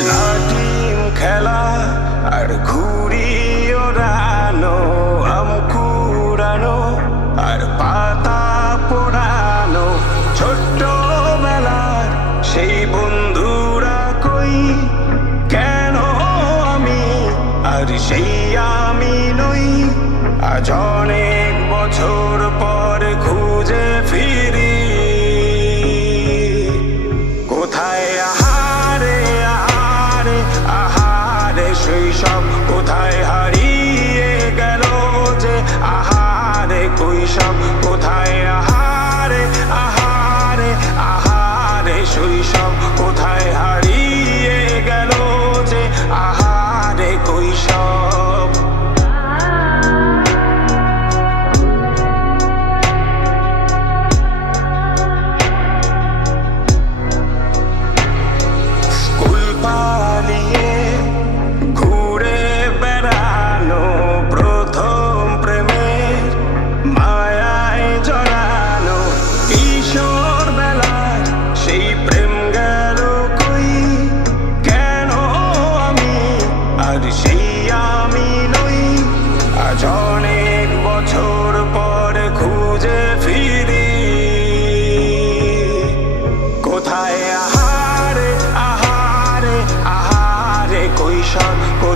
লাটিম খেলা আর ঘুড়ি ওড়ানো আম কুড়ানো আর পাতা পোড়ানো ছোট্ট বেলার সেই বন্ধুরা কই কেন আমি আর সেই আমি নই আজ অনেক কৈশব কোথায় আহারে আহারে আহারে শৈশব কোথায় হারিয়ে গেল যে আহারে কৈশব? স্কুল পালিয়ে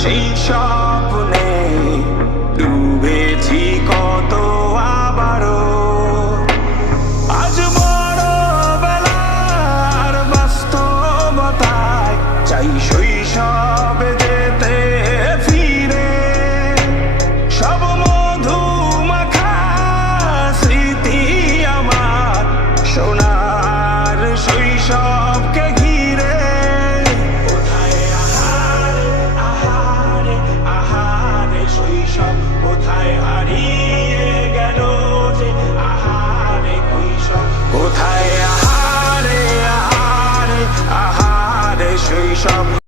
সেই স্বপ্নে shout